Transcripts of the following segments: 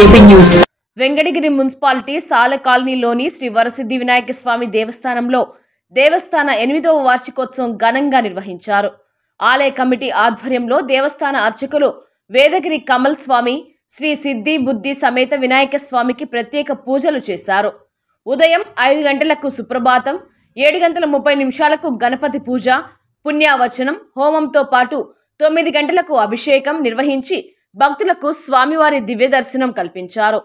JP news. Venkatagiri municipality సాల కాలనీలోని శ్రీ వరసిద్ధి వినాయక స్వామి దేవస్థానంలో దేవస్థాన 8వ వార్షికోత్సవం ఘనంగా నిర్వహించారు. ఆలయ కమిటీ ఆధ్వర్యంలో దేవస్థాన అర్చకులు వేదగిరి కమల్ స్వామి శ్రీ సిద్ధి బుద్ధి సమేత వినాయక స్వామికి ప్రత్యేక పూజలు చేశారు. ఉదయం 5 గంటలకు సుప్రభాతం, 7:30 గణపతి పూజ, పుణ్యావచనం, హోమంతో పాటు 9 గంటలకు అభిషేకం నిర్వహించి భక్తులకు స్వామివారి దివ్య దర్శనం కల్పించారు.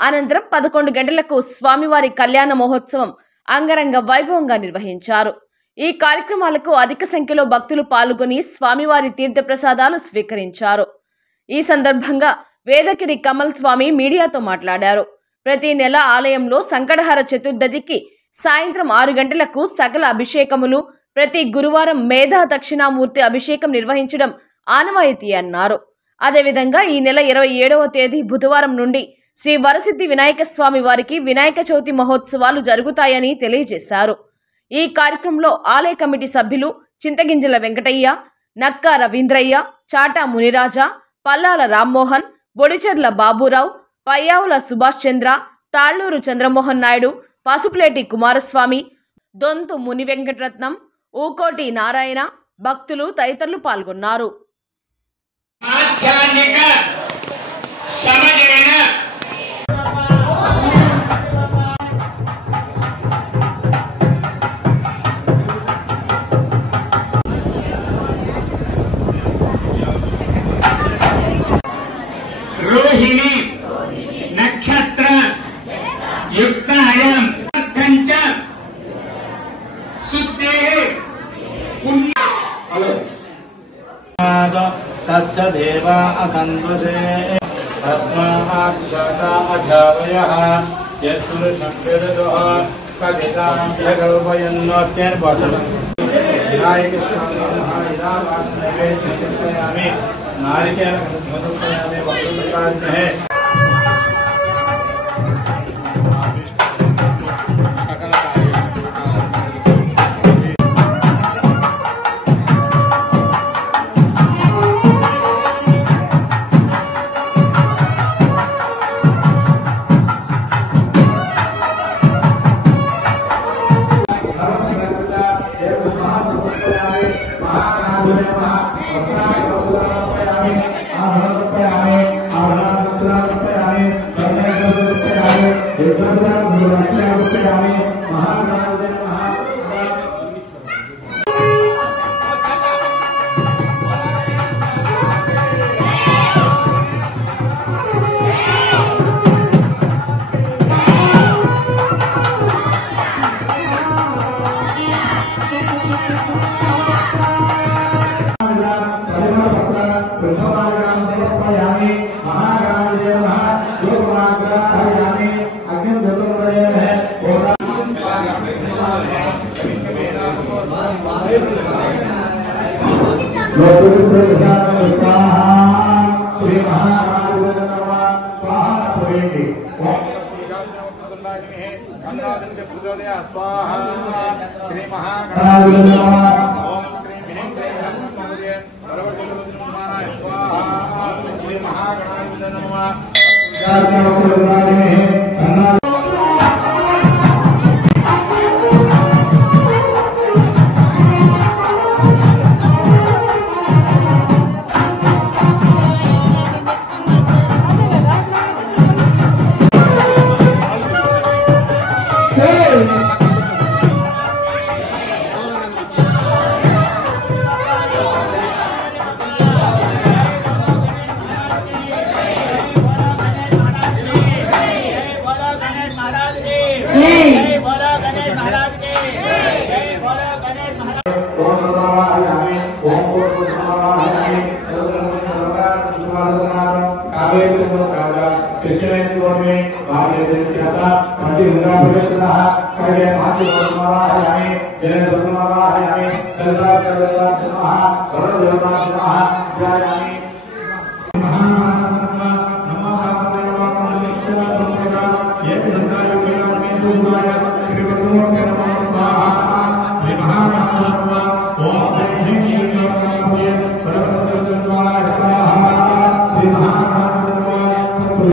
అనంతరం 11 గంటలకు స్వామివారి కళ్యాణ మహోత్సవం అంగరంగ వైభవంగా నిర్వహించారు. ఈ కార్యక్రమాలకు అధిక సంఖ్యలో భక్తులు పాల్గొని స్వామివారి తీర్థప్రసాదాలు స్వీకరించారు. ఈ సందర్భంగా వేదగిరి కమల్ స్వామి మీడియాతో మాట్లాడారు. ప్రతి నెల ఆలయంలో సంకటహర చతుర్దశికి సాయంత్రం 6 గంటలకు సకల అభిషేకములు, ప్రతి గురువారం మేధా దక్షిణామూర్తి అభిషేకం నిర్వహించడం ఆనవాయితీ అన్నారు. అదేవిధంగా ఈ నెల 27వ తేదీ బుధవారం నుండి శ్రీ వరసిద్ధి వినాయక స్వామి వారికి వినాయక చవితి మహోత్సవాలు జరుగుతాయని తెలియజేశారు. ఈ కార్యక్రమంలో ఆలయ కమిటీ సభ్యులు చింతగింజల వెంకటయ్య, నక్క రవీంద్రయ్య, చాటా మునిరాజా, పల్లాల రామ్మోహన్, బొడిచెర్ల బాబురావు, పయ్యావుల సుభాష్ చంద్ర, తాళ్లూరు చంద్రమోహన్ నాయుడు, పసుపులేటి కుమారస్వామి, దొంతు ముని వెంకటరత్నం, ఊకోటి నారాయణ, భక్తులు తదితరులు పాల్గొన్నారు. रोहिणी नक्षत्र युक्तायां कंच सुद्धे पुण्य तस्य देवा असन्वसे तस्माक्षता अजावयः यत्पुरुषं वेदतः कथितां जगल्पयन्नोत्यर्पसम् विनायकस्वामी नारिकेल समर्पयामि वक्रतुण्डाय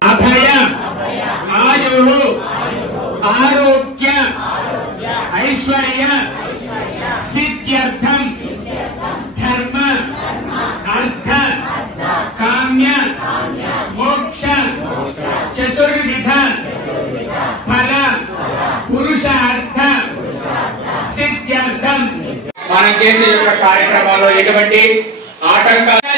अभय మనం చేసే యొక్క కార్యక్రమాల్లో ఎటువంటి ఆటంకాలు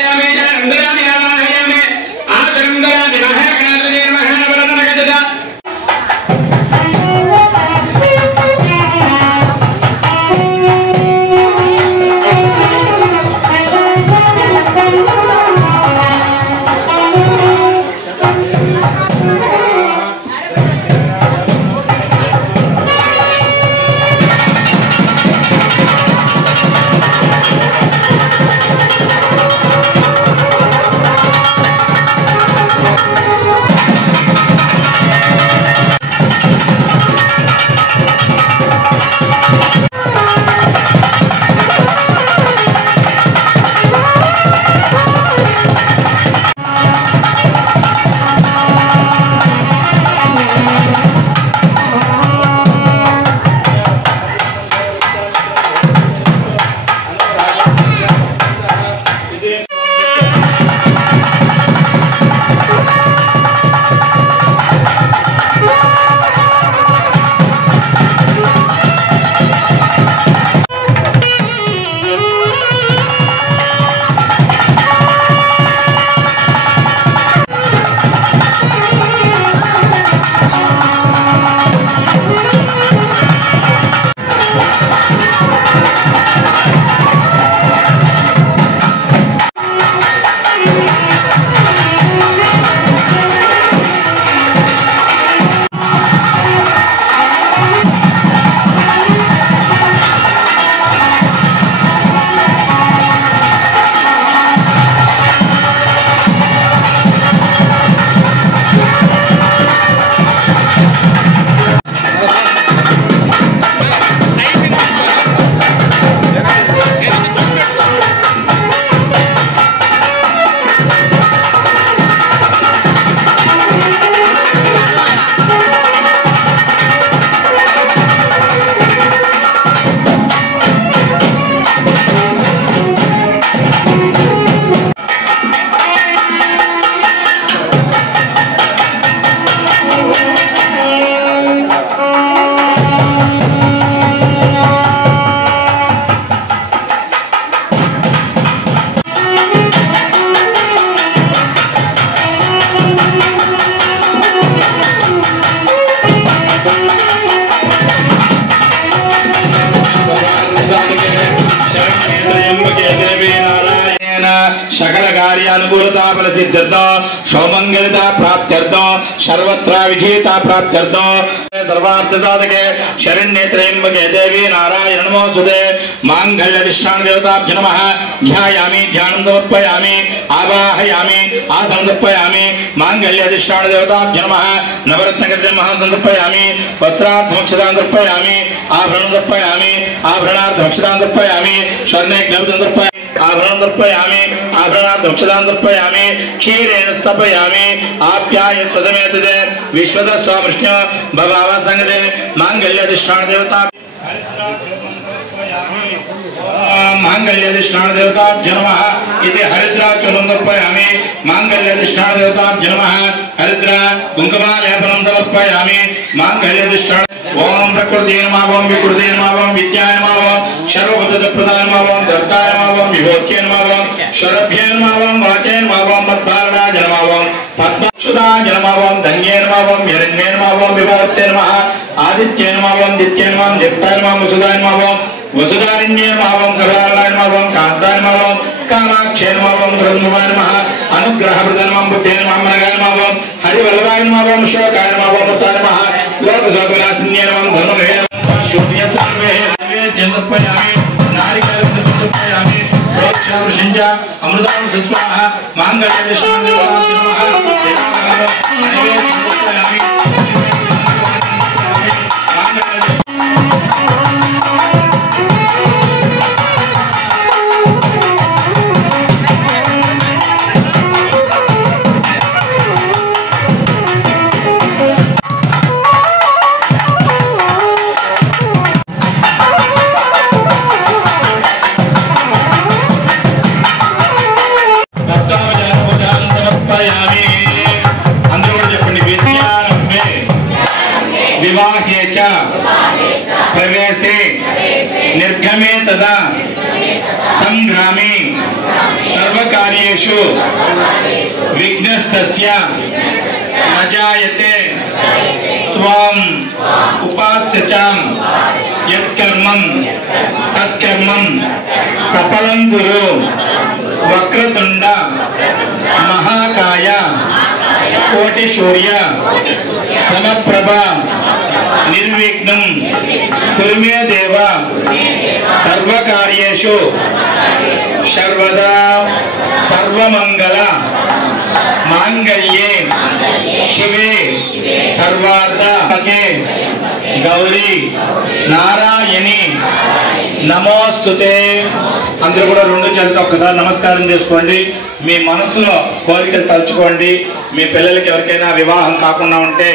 सकल कार्यानुकूलता फल सिद्ध्यर्थं सौमंगलता प्राप्त्यर्थं सर्वत्र विजयता प्राप्त्यर्थं सर्वार्थ साधके शरण्ये त्र्यंबके देवी नारायण नमोस्तुते मांगल्यधिष्ठान देवताभ्यो नमः ध्यायामि ध्यानं समर्पयामि आवाहयामि आसनं समर्पयामि मांगल्यधिष्ठान देवताभ्यो नमः नवरत्नकृतं महां समर्पयामि वस्त्रार्थमक्षतां समर्पयामि आभरणं समर्पयामि आभरणार्थमक्षतां समर्पयामि स्वर्णे ग्लौतं समर्पयामि आभरणं समर्पयामि आभरणार्थमक्षतां समर्पयामि क्षीरेण स्थापयामि आप्याय स्वसमेतते विश्वदस्वामृष्ण्य भवावसंगते मांगल्यधिष्ठान देवता मांगल्यधिष्ठान देवताभ्यो नमः इति हरिद्राचूर्णं समर्पयामि मांगल्यधिष्ठान देवताभ्यो नमः हरिद्रा कुंकुमालेपनं समर्पयामि मांगल्यधिष्ठान ओम प्रकृते नमः ओम विकृते नमः ओम विद्याय नमः ओम सर्वभूतप्रदाय नमः ओम धर्ताय नमः ओम विभूत्ये नमः ओम शरभ्ये नमः ओम वाचे नमः ओम मत्पारणाय नमः ओम पद्मसुधाय नमः ओम धन्ये नमः ओम हिरण्ये नमः ओम विभूत्ये नमः आदित्ये नमः ओम दित्ये नमः ओम दिक्ताय नमः ओम वसुधाय नमः ओम वसुधारिण्ये नमः ओम कपालाय नमः ओम कान्ताय नमः ओम कामाक्षे नमः ओम ब्रह्मवाय नमः अनुग्रहप्रदाय नमः बुद्धे नमः मनगाय नमः ओम हरिवल्लभाय नमः ओम शोकाय नमः ओम मुक्ताय नमः लोकसोपनाशिन्ये नमः धर्मगहे नमः शून्यत्वे जन्मपयामि नारिकेलं समर्पयामि प्रोक्षावृषिञ्च अमृतां स्वाहा मांगल्यधिष्ठान देवताभ्यो विवाहे च प्रवेशे निर्गमे तदा सर्वकार्येषु विघ्नस्तस्य न जायते त्वम् उपास्य च यत्कर्मं तत्कर्मं सफलं कुरु वक्रतुंड महाकाय कोटिसूर्य समप्रभा निर्विघ्नं कुरु मे देव सर्वकार्येषु सर्वदा सर्वमंगल मांगल्ये शिवे सर्वार्थे गौरी नारायणी नमोस्तुते। అందరూ కూడా రెండు చేతులతో ఒకసారి నమస్కారం చేసుకోండి। మీ మనసులో కోరికలు తలుచుకోండి। మీ పిల్లలకి ఎవరికైనా వివాహం కాకుండా ఉంటే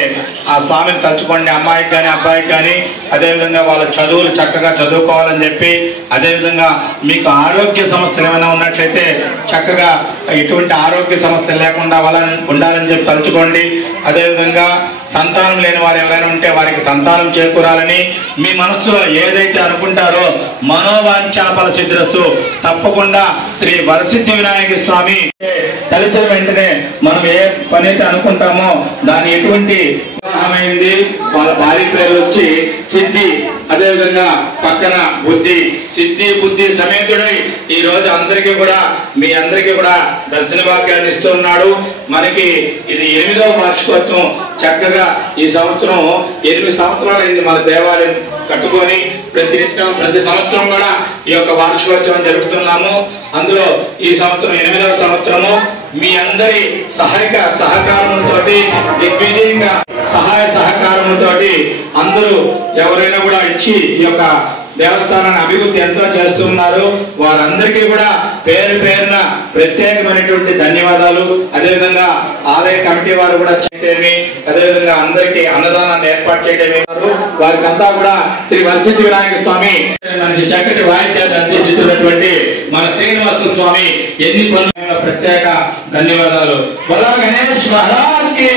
ఆ స్వామిని తలుచుకోండి, అమ్మాయికి కానీ అబ్బాయికి కానీ। అదేవిధంగా వాళ్ళ చదువులు చక్కగా చదువుకోవాలని చెప్పి, అదేవిధంగా మీకు ఆరోగ్య సమస్యలు ఏమైనా ఉన్నట్లయితే చక్కగా ఎటువంటి ఆరోగ్య సమస్యలు లేకుండా ఉండాలని చెప్పి తలుచుకోండి। అదేవిధంగా సంతానం లేని వారు ఎవరైనా ఉంటే వారికి సంతానం చేకూరాలని మీ మనసులో ఏదైతే అనుకుంటారో మనోవాంఛాఫల సిద్ధిరస్తు। తప్పకుండా శ్రీ వరసిద్ధి వినాయక స్వామి తలిచిన వెంటనే మనం ఏ పని అయితే అనుకుంటామో దాని ఎటువంటి వివాహమైంది, వాళ్ళ భార్య పేరు వచ్చి సిద్ధి, అదేవిధంగా పక్కన బుద్ధి, సిద్ధి బుద్ధి సమేతుడై ఈ రోజు అందరికీ కూడా మీ అందరికీ కూడా దర్శన భాగ్యాన్ని ఇస్తున్నాడు। మనకి ఇది 8వ వార్షికోత్సవం। చక్కగా ఈ సంవత్సరం 8 సంవత్సరాలైంది మన దేవాలయం కట్టుకొని ప్రతి సంవత్సరం కూడా ఈ యొక్క వార్షికోత్సవం జరుపుతున్నాము। అందులో ఈ సంవత్సరం 8వ సంవత్సరము మీ అందరి సహకారంతో దిగ్విజయంగా సహాయ సహకారంతో అందరూ ఎవరైనా కూడా ఇచ్చి ఈ యొక్క దేవస్థానాన్ని అభివృద్ధి ఎంతో చేస్తున్నారు। వారందరికీ కూడా పేరు పేరున ప్రత్యేకమైనటువంటి ధన్యవాదాలు। అదేవిధంగా ఆలయ కమిటీ వారు కూడా చేయటమే, అదేవిధంగా అందరికీ అన్నదానాన్ని ఏర్పాటు చేయటమే వారికి అంతా కూడా శ్రీ వరసిద్ధి వినాయక స్వామి మనకి చక్కటి వాయిద్యాన్ని అందించుతున్నటువంటి మన శ్రీనివాస స్వామి ఎన్ని పనులు ప్రత్యేక ధన్యవాదాలు। బలా గణేష్ మహారాజ్ కి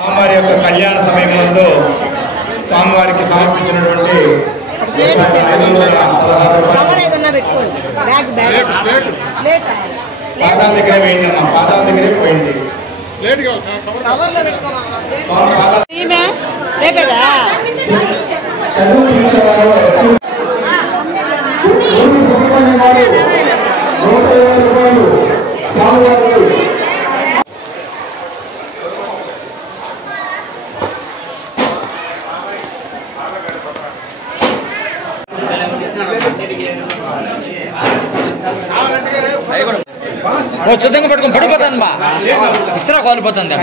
స్వామివారి యొక్క కళ్యాణ సమయంలో స్వామివారికి సమర్పించినటువంటి పాదాల దగ్గర వేయండి అమ్మా, పాదాల దగ్గరే పోయింది. చూద్దాం పట్టుకుని పడిపోతాను మా ఇస్తరా కోల్పోతుంది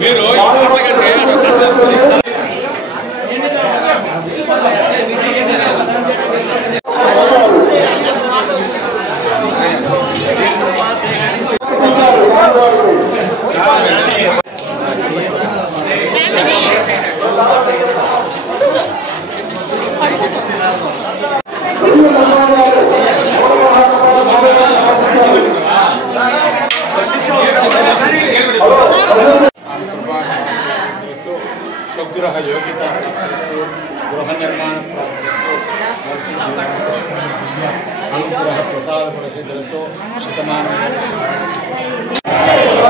మీరు स्वगृह योग्यता गृह निर्माण अनुग्रह प्रसाद प्रसिद्धो शतमान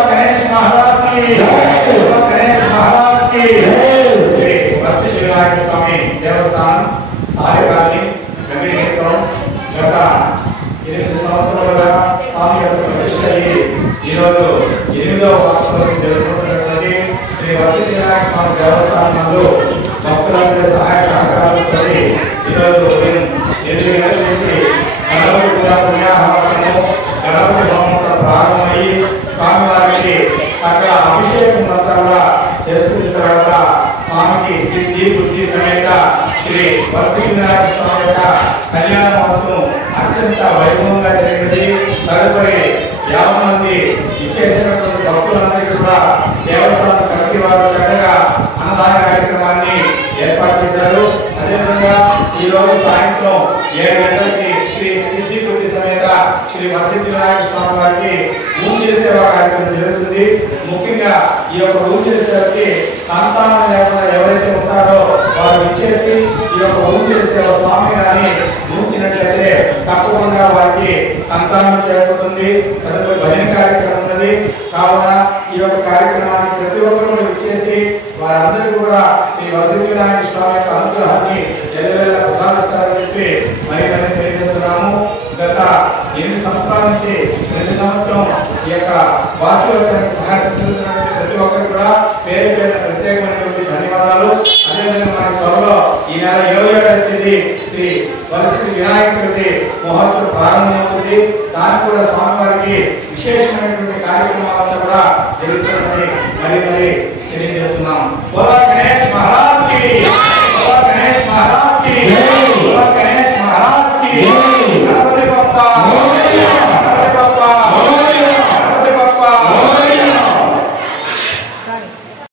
गणेश महाराज की गणेश महाराज की श्री वशिष्ठ विनायक स्वामी देवस्थान सारेकाली వెంకటేశ్వరం గత 8 సంవత్సరాలుగా స్వామి యొక్క ప్రతిష్ట అయ్యి ఈరోజు 8వ వార్షికోత్సవం జరుపుకుంటున్నటువంటి శ్రీ వశిష్ఠ వినాయక స్వామి దేవస్థానంలో భక్తులందరి సహాయ సహకారాలతో ఈరోజు 8 గంటల నుంచి గణపతి పూజ పుణ్యాహవనము గణపతి హోమం ప్రారంభమయ్యి స్వామివారికి సకల అభిషేకం అంతా కూడా చేసుకున్న తర్వాత స్వామికి సిద్ధి బుద్ధి సమేత శ్రీ వశిష్ఠ వినాయక స్వామి యొక్క కళ్యాణ మహోత్సవం అత్యంత వైభవంగా జరిగింది. తదుపరి 50 మంది ఇచ్చేసినటువంటి భక్తులందరికీ కూడా దేవస్థానం కమిటీ వారు చక్కగా అన్నదాన కార్యక్రమాన్ని ఏర్పాటు చేశారు. అదేవిధంగా ఈరోజు సాయంత్రం 7 గంటలకి శ్రీ సిద్ధి బుద్ధి సమేత శ్రీ వశిష్ఠ వినాయక స్వామి వారికి ఊంజలి సేవ కార్యక్రమం జరుగుతుంది. ముఖ్యంగా ఈ యొక్క ఊంజలి సేవకి సంతానం లేకుండా ఎవరైతే ఉంటారో వారు ఇచ్చేసి ఈ యొక్క ఊంజలి సేవ స్వామి గారిని ఊంచినట్లయితే తప్పకుండా వారికి సంతానం చేరుతుంది. తదుపరి భజన కార్యక్రమం ఉన్నది. కావున ఈ యొక్క కార్యక్రమాన్ని ప్రతి ఒక్కరు ఇచ్చేసి వారందరికీ కూడా శ్రీ వశిష్ఠ వినాయక స్వామి యొక్క అనుగ్రహాన్ని ఎల్లవేళ ప్రసాదిస్తారని చెప్పి మరి తెలియజేస్తున్నాము. గత 8 సంవత్సరాల నుంచి ప్రతి సంవత్సరం ఈ యొక్క వార్షికోత్సవానికి సహాయపడుతున్నటువంటి ప్రతి ఒక్కరు కూడా పేరు పేరున ప్రత్యేకమైనటువంటి ధన్యవాదాలు. అదేవిధంగా మన త్వరలో ఈ నెల 27వ తేదీ శ్రీ వశిష్ఠ వినాయకుడి మహోత్సవం ప్రారంభమవుతుంది. దానికి కూడా స్వామివారికి విశేషమైనటువంటి కార్యక్రమాలంతా కూడా జరుగుతుందని మరి తెలియజేస్తున్నాం.